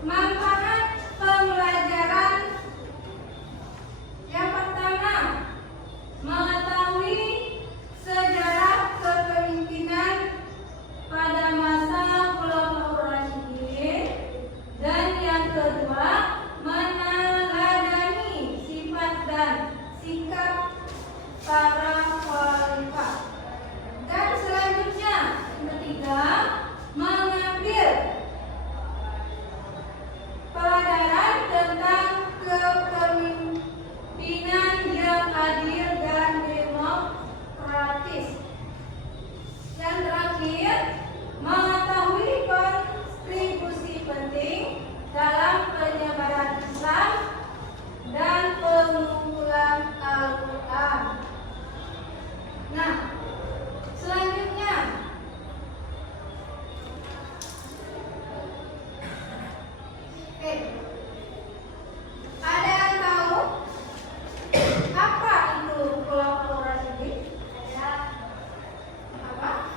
Manfaat pembelajaran Oke. Ada yang tahu apa itu Khulafaur Rasyidin? Ada. Apa?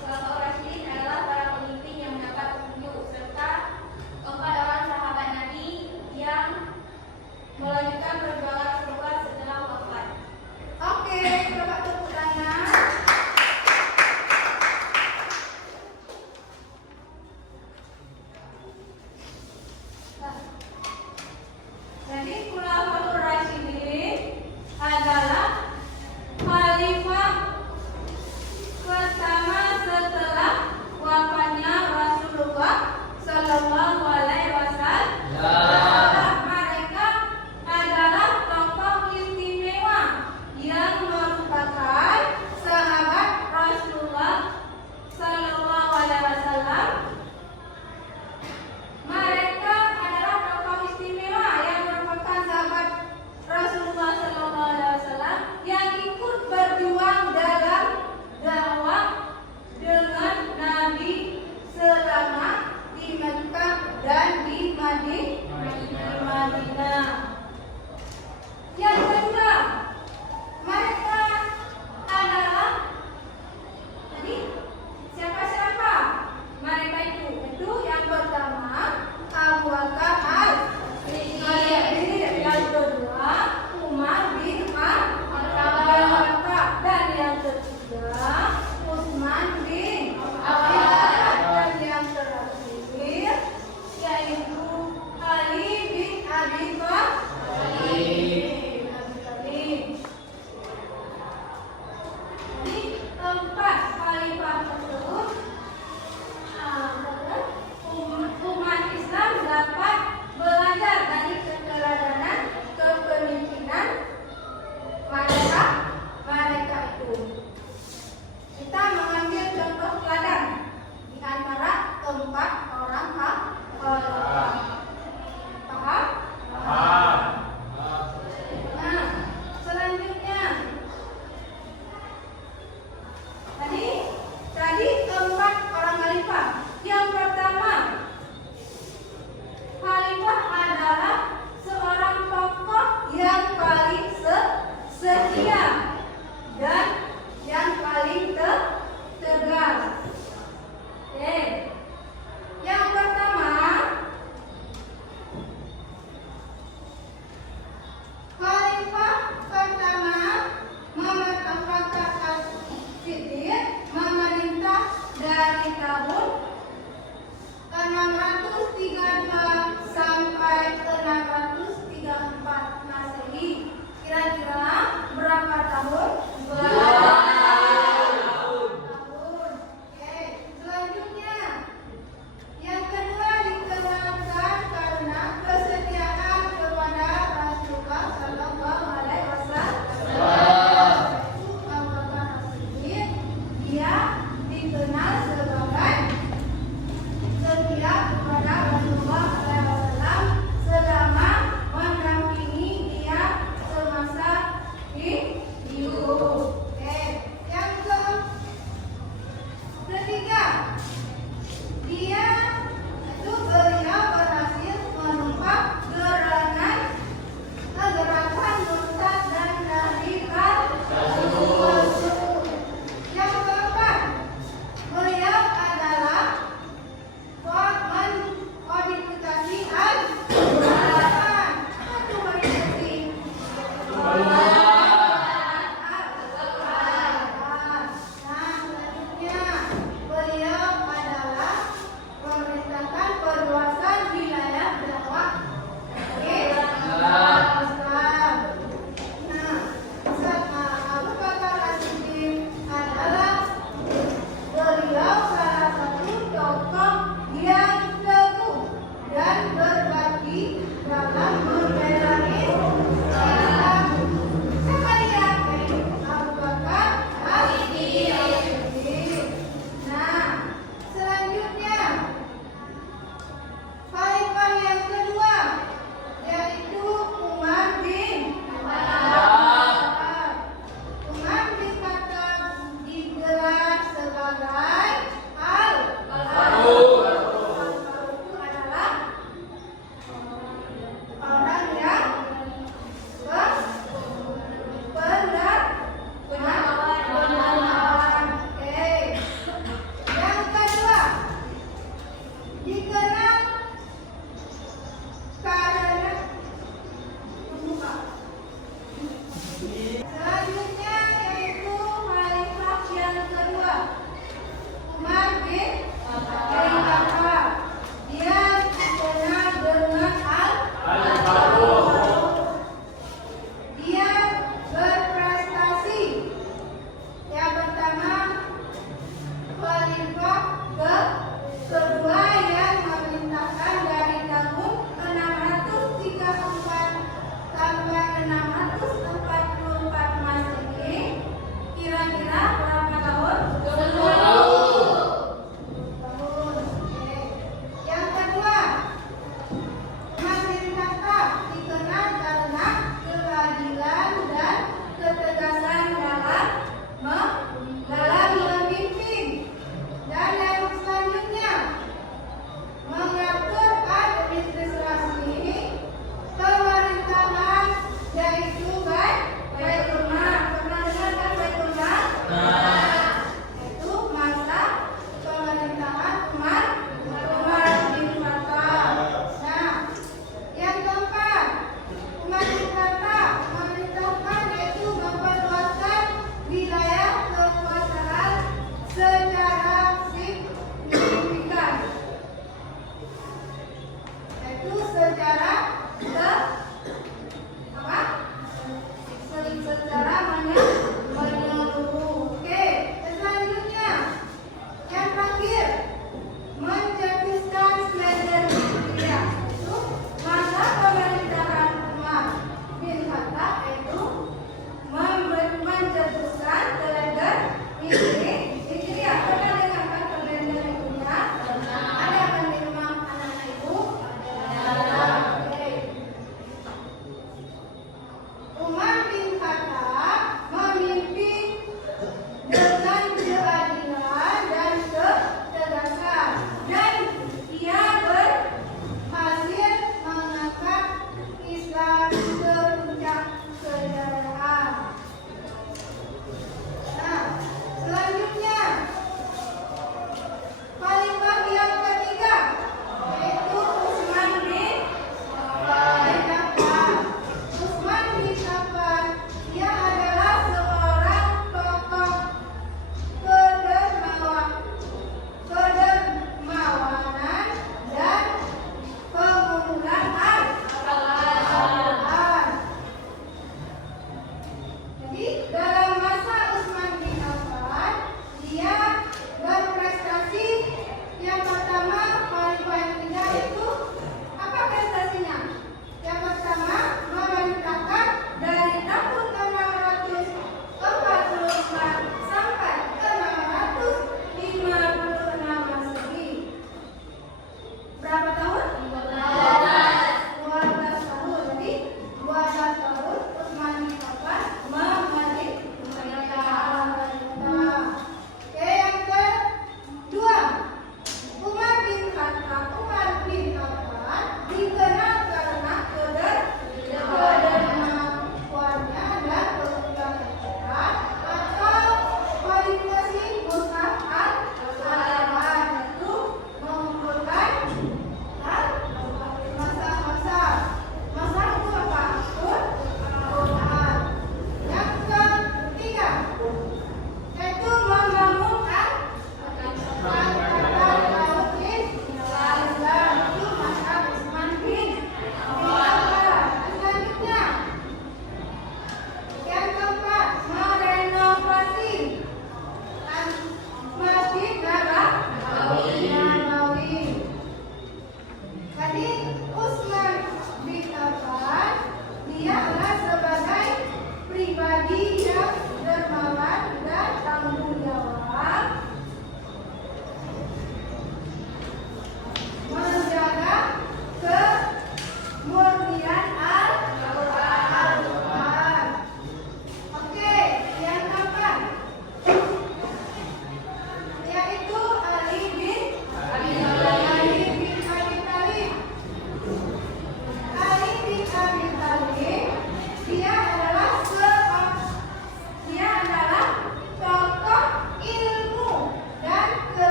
Khulafaur Rasyidin adalah para pemimpin yang mendapat petunjuk serta keempat orang sahabat Nabi yang melanjutkan perjuangan Rasulullah setelah wafat. Oke, coba tepuk tangan. Jadi Khulafaur Rasyidin adalah khalifah pertama setelah wafatnya Rasulullah Sallallahu Alaihi Wasallam. Mereka adalah tokoh istimewa yang merupakan sahabat Rasulullah Sallallahu Alaihi Wasallam. Mereka adalah tokoh istimewa yang merupakan sahabat Rasulullah Sallallahu Alaihi Wasallam yang ikut berjuang dalam dakwah dengan Nabi selama di Mekah dan di Madinah. Yang kedua, mereka adalah tadi siapa-siapa? Mereka itu yang pertama Abu Bakar As-Siddiq, yang kedua Umar bin Khattab, dan yang ketiga Utsman bin Affan, dan yang terakhir yaitu Ali bin Abi Thalib.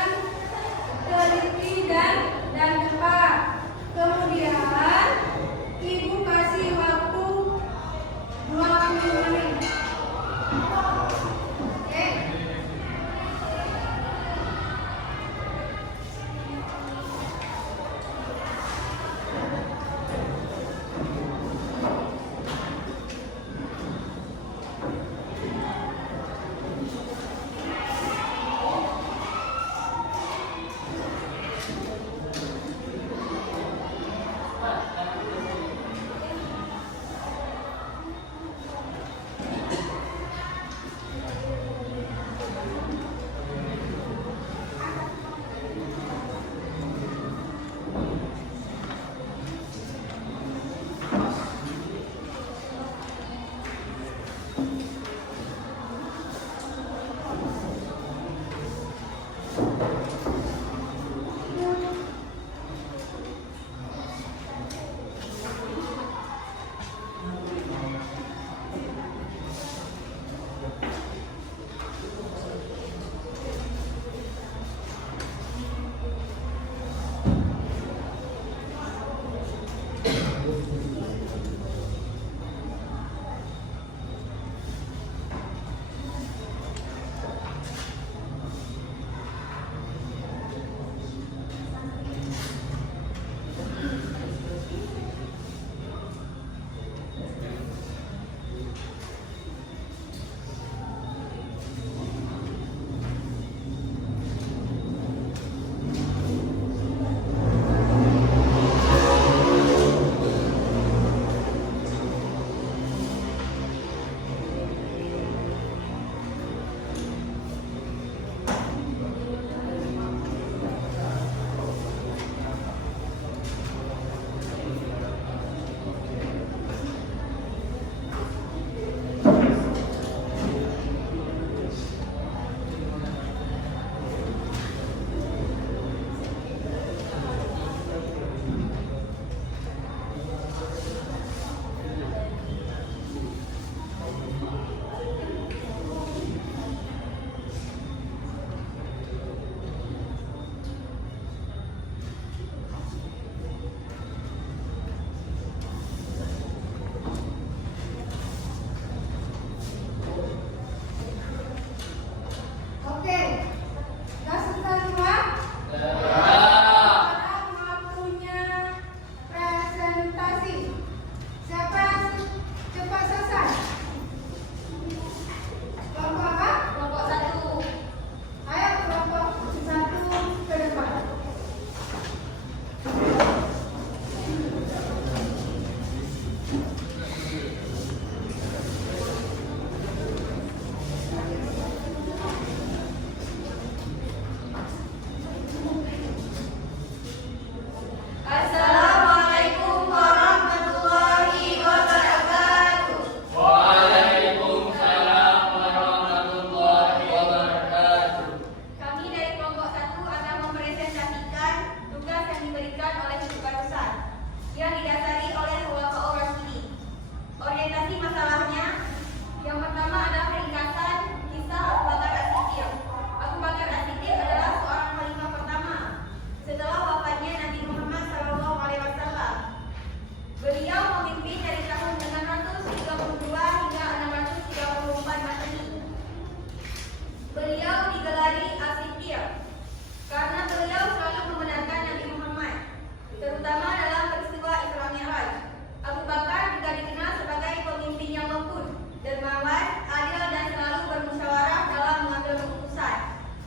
dengan teliti dan tepat. Kemudian Ibu kasih waktu 20 menit. Oke? Oke, sudah selesai semua? Sekarang waktunya presentasi. Siapa yang cepat selesai? Kelompok apa? Kelompok 1. Ayo kelompok 1 ke depan. Assalamualaikum warahmatullahi wabarakatuh. Waalaikumsalam warahmatullahi wabarakatuh. Kami dari kelompok 1 akan mempresentasikan tugas yang diberikan oleh Ibu barusan yang didasari oleh Khulafaur Rasyidin. Orientasi masalahnya yang pertama adalah ringkasan kisah Abu Bakar As-Siddiq. Abu Bakar As-Siddiq adalah seorang khalifah pertama setelah wafatnya Nabi Muhammad SAW. Beliau memimpin dari tahun 632 hingga 634 Masehi. Beliau digelari As-Siddiq karena beliau selalu membenarkan Nabi Muhammad, terutama dalam peristiwa Isra Mi'raj. Abu Bakar juga dikenal sebagai pemimpin yang lembut, dermawan, adil dan selalu bermusyawarah dalam mengambil keputusan.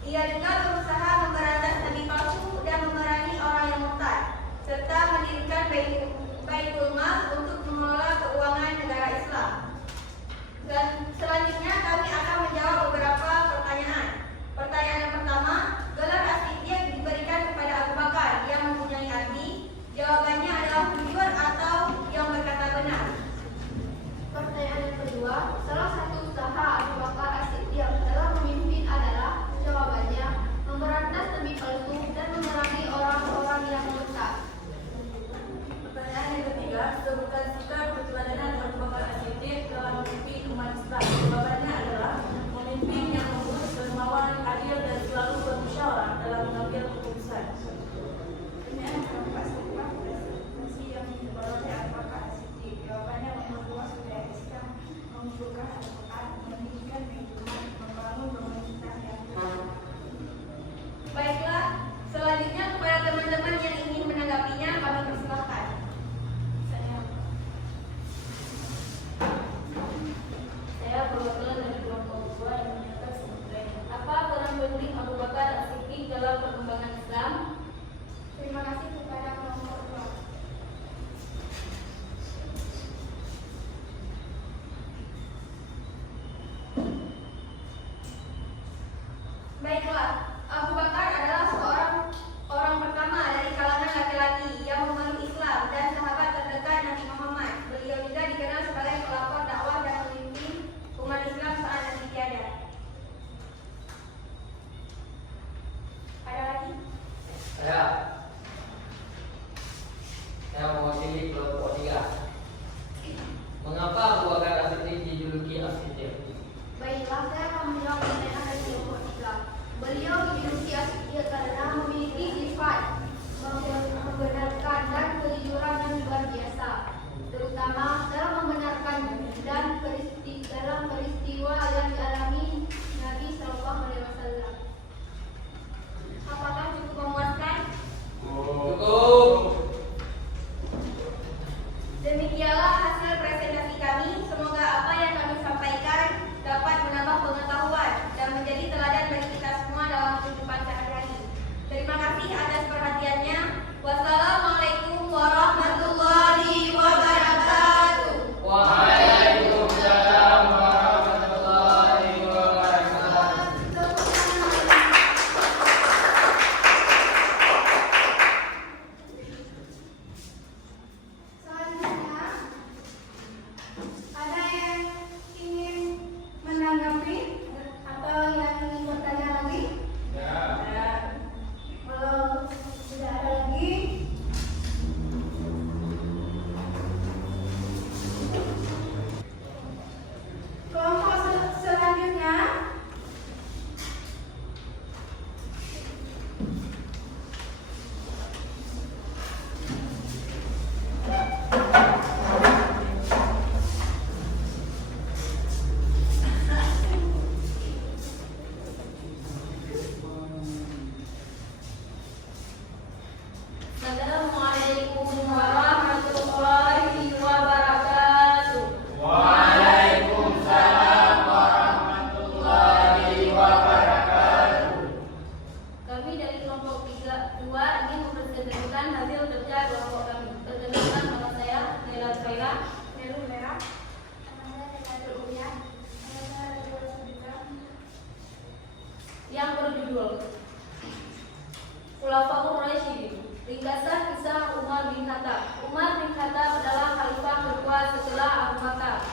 Ia juga berusaha memberantas nabi palsu dan memerangi orang yang murtad, serta mendirikan Baitul Mal untuk mengelola keuangan negara Islam. Dan selanjutnya kami akan menjawab beberapa pertanyaan. Pertanyaan yang pertama, gelar As-Siddiq diberikan kepada Abu Bakar yang mempunyai arti. Jawabannya adalah jujur atau yang berkata benar. Pertanyaan yang kedua, salah satu usaha Abu Bakar As-Siddiq dalam memimpin adalah jawabannya memberantas nabi palsu dan memerangi orang-orang yang murtad. Pertanyaan yang ketiga, sebutkan sikap keteladanan Abu Bakar As-Siddiq dalam memimpin umat Islam. Jawabannya adalah memimpin Baiklah, selanjutnya kepada teman-teman yang ingin menanggapinya kami persilahkan. Saya perwakilan dari kelompok 2 yang menyatakan sebagai apa peran penting Abu Bakar As-Siddiq dalam perkembangan Islam? Terima kasih kepada kelompok 2. Baiklah, Abu Bakar adalah orang pertama dari kalangan laki-laki yang memeluk Islam dan sahabat terdekat Nabi Muhammad. Beliau juga dikenal sebagai pelopor dakwah dan pemimpin umat Islam saat Nabi tiada. Ada lagi? Saya mewakili kelompok 3. Mengapa Abu Bakar As-Siddiq dijuluki As-Siddiq? Baiklah, saya akan menjawab pertanyaan dari kelompok 3. Beliau dijuluki As-Siddiq karena memiliki sifat membenarkan dan kejujuran yang luar biasa, terutama dalam membenarkan dan dalam peristiwa yang dialami Nabi Sallallahu Alaihi Wasallam. Apakah cukup memuaskan? Cukup. Demikianlah hasil presentasi kami. Semoga apa yang kami sampaikan dapat menambah pengetahuan dan menjadi teladan bagi kita semua dalam kehidupan sehari-hari. Terima kasih atas perhatiannya. Wassalamualaikum warahmatullahi wabarakatuh. Waalaikumsalam warahmatullahi wabarakatuh. Selanjutnya, ada yang ingin menanggapi atau yang ingin bertanya lagi? Kalau tidak ada lagi, kelompok selanjutnya Assalamualaikum warahmatullahi wabarakatuh. Waalaikumsalam warahmatullahi wabarakatuh. Kami dari kelompok 2 ingin mempresentasikan hasil kerja kelompok kami. Perkenalkan nama saya Nela Saira. Yang berjudul Khulafaur Rasyidin. Ringkasan kisah Umar bin Khattab. Umar bin Khattab adalah khalifah kedua setelah Abu Bakar.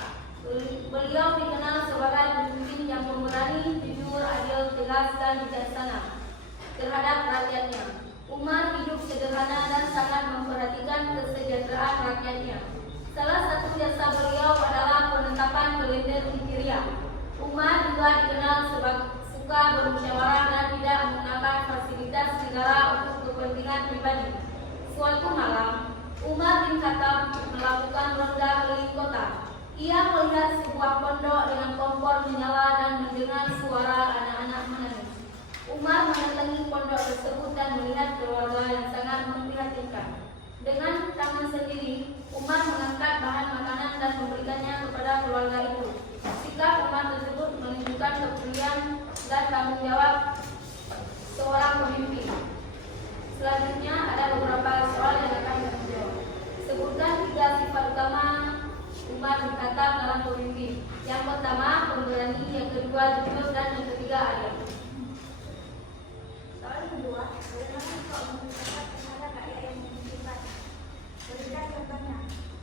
Beliau dikenal sebagai pemimpin yang pemberani, jujur, adil, tegas, dan bijaksana terhadap rakyatnya. Umar hidup sederhana dan sangat memperhatikan kesejahteraan rakyatnya. Salah satu jasa beliau adalah penetapan kalender Hijriah. Umar juga dikenal sebagai suka bermusyawarah dan tidak menggunakan fasilitas negara untuk kepentingan pribadi. Suatu malam, Umar bin Khattab melakukan ronda keliling kota. Ia melihat sebuah pondok dengan kompor menyala dan mendengar suara anak-anak menangis. Umar mendatangi pondok tersebut dan melihat keluarga yang sangat memprihatinkan. Dengan tangan sendiri, Umar mengangkat bahan makanan dan memberikannya kepada keluarga itu. Sikap Umar tersebut menunjukkan kepedulian dan tanggung jawab seorang pemimpin. Selanjutnya ada beberapa soal yang akan kami jawab. Sebutkan 3 sifat utama Umar bin Khattab dalam pemimpin. Yang pertama, pemberani, yang kedua, jujur, dan yang ketiga, adil. Soal kedua, bagaimana kau mengucapkan kepada rakyat yang membutuhkan? Berikan contohnya.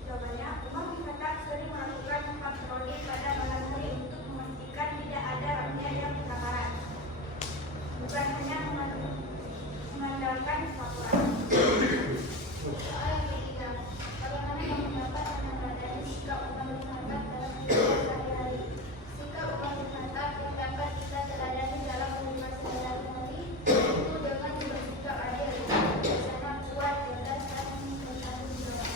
Jawabannya, Umar bin Khattab sering melakukan patroli pada malam hari untuk memastikan tidak ada rakyat yang kelaparan. Bukan hanya mengandalkan laporan. Soal yang ketiga, bagaimana kau mendapat menandai sikap Umar bin Khattab dalam kehidupan sehari-hari? Sikap Umar bin Khattab yang dapat kita teladani dalam kehidupan sehari-hari itu dengan bersikap adil, bijaksana, kuat, cerdas, dan bertanggung jawab.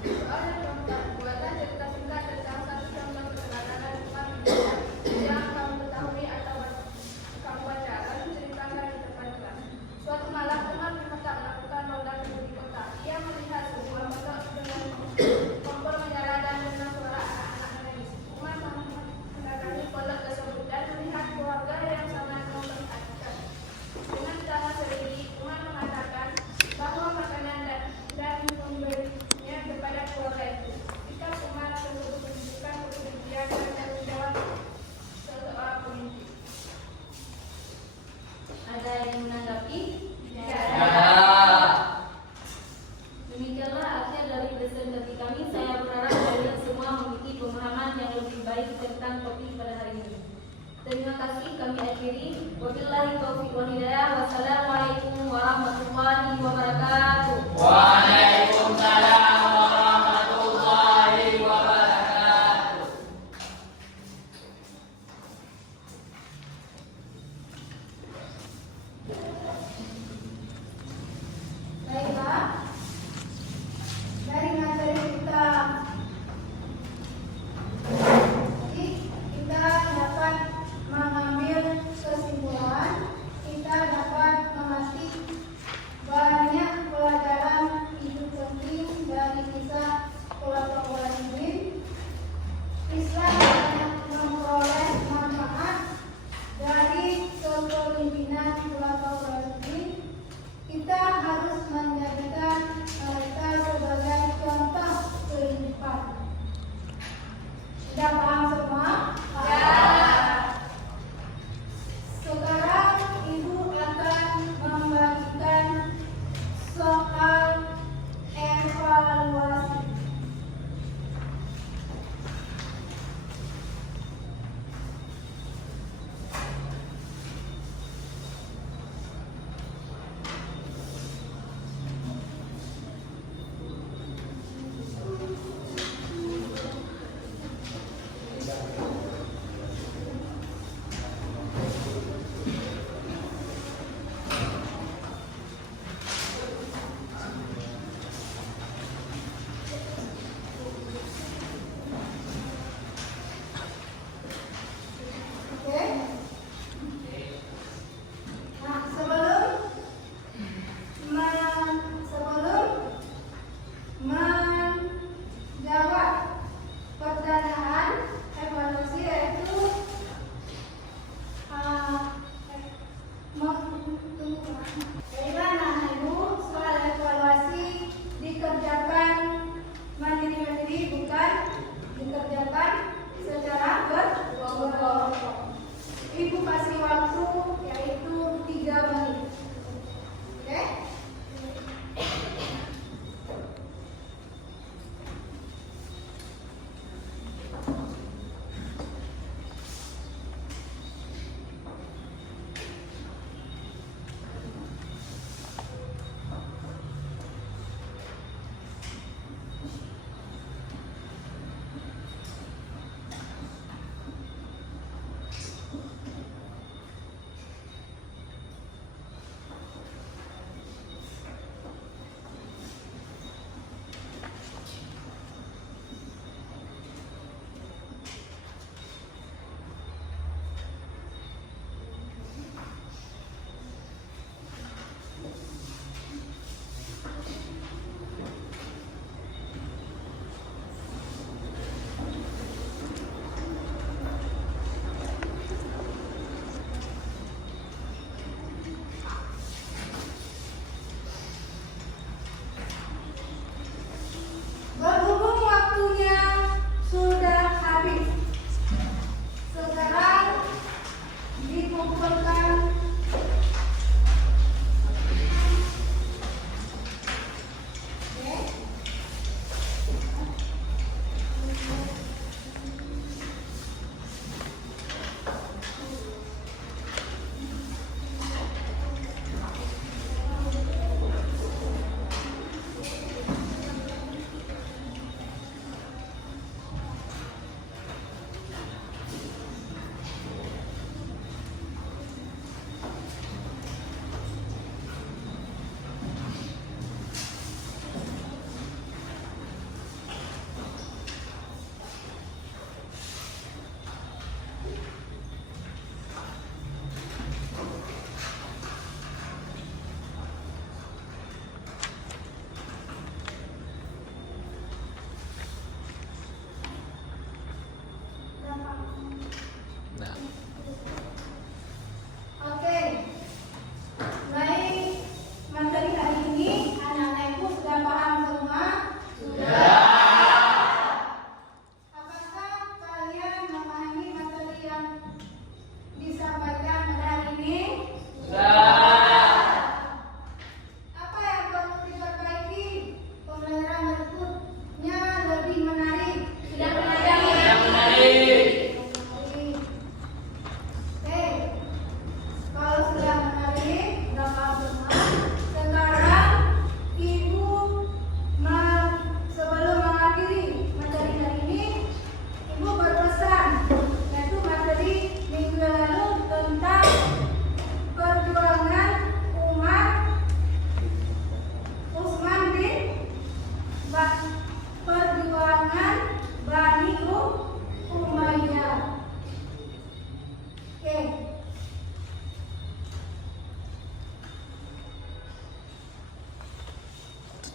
Soal yang keempat, buatlah cerita singkat tentang satu contoh keteladanan Umar bin Khattab yang kamu ketahui atau kamu baca. Lalu ceritakan laki-laki? Ada. Demikianlah akhir dari presentasi kami. Saya berharap kalian semua memiliki pemahaman yang lebih baik tentang topik pada hari ini. Terima kasih, kami akhiri. Wabillahi taufiq wal hidayah. Wassalamualaikum warahmatullahi wabarakatuh. Waalaikumsalam warahmatullahi wabarakatuh. Baiklah, dari materi kita jadi kita dapat mengambil kesimpulan, kita dapat memetik banyak pelajaran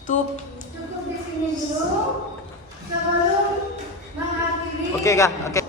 Tutup. Cukup di sini dulu sebelum mengakhiri Oke kak, oke.